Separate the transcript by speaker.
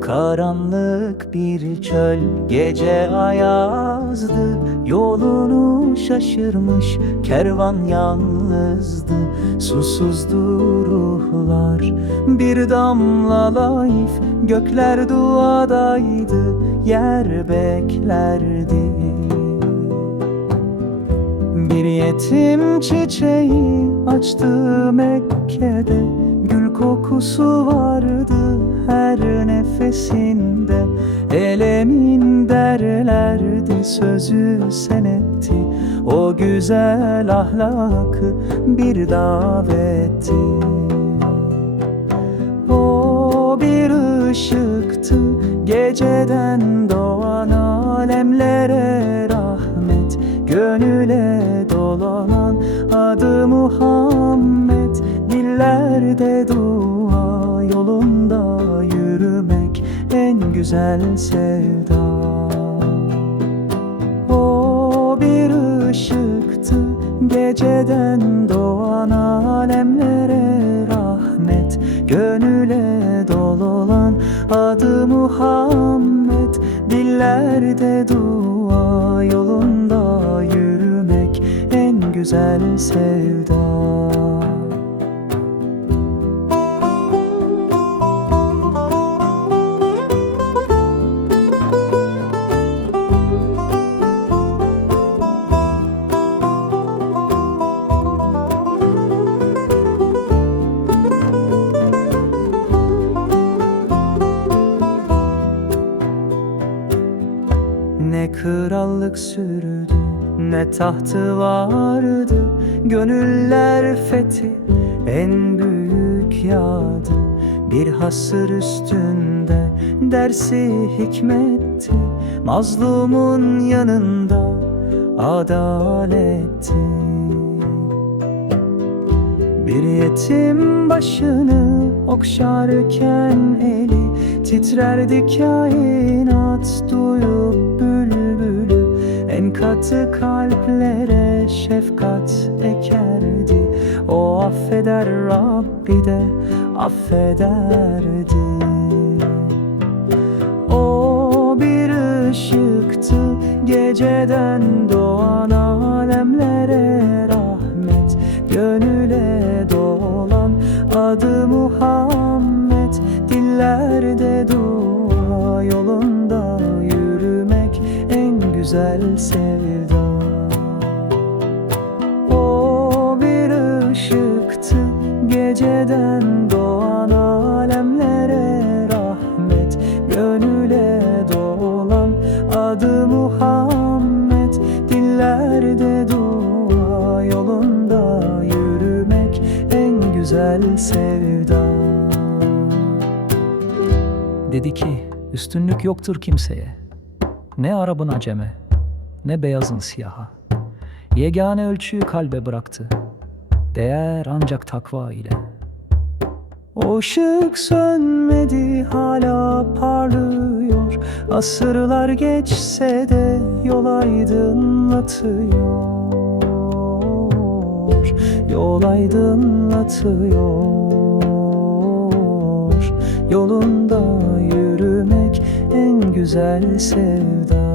Speaker 1: Karanlık bir çöl gece ayazdı Yolunu şaşırmış kervan yalnızdı. Susuzdu ruhlar bir damla layıf Gökler duadaydı yer beklerdi. Bir yetim çiçeği açtı Mekke'de Gül kokusu vardı her nefesinde. Elemin derlerdi sözü senetti O güzel ahlakı bir davetti. O bir ışıktı geceden doğan alemlere rahmet. Gönüle dolanan adı Muhammed. Dillerde dua yolunda yürümek en güzel sevda bir ışıktı. Geceden doğan alemlere rahmet Gönüle dolulan adı Muhammed. Dillerde dua yolunda yürümek en güzel sevda krallık sürdü. Ne tahtı vardı Gönüller fethi. En büyük yağdı Bir hasır üstünde dersi hikmetti. Mazlumun yanında adaletti bir yetim başını okşarken eli Titrerdi kainat duyup bülbülü En katı kalplere şefkat ekerdi. O affeder Rabbi de affederdi. O bir ışıktı geceden güzel sevda. O bir ışıktı geceden doğan alemlere rahmet. Gönüle dolan adı Muhammed. Dillerde dua yolunda yürümek en güzel sevda. Dedi ki üstünlük yoktur kimseye. Ne Arap'ın aceme ne beyazın siyaha. Yegane ölçüyü kalbe bıraktı. Değer ancak takva ile. O ışık sönmedi hala parlıyor. Asırlar geçse de yol aydınlatıyor. Yol aydınlatıyor. Yolunda yürümek en güzel sevda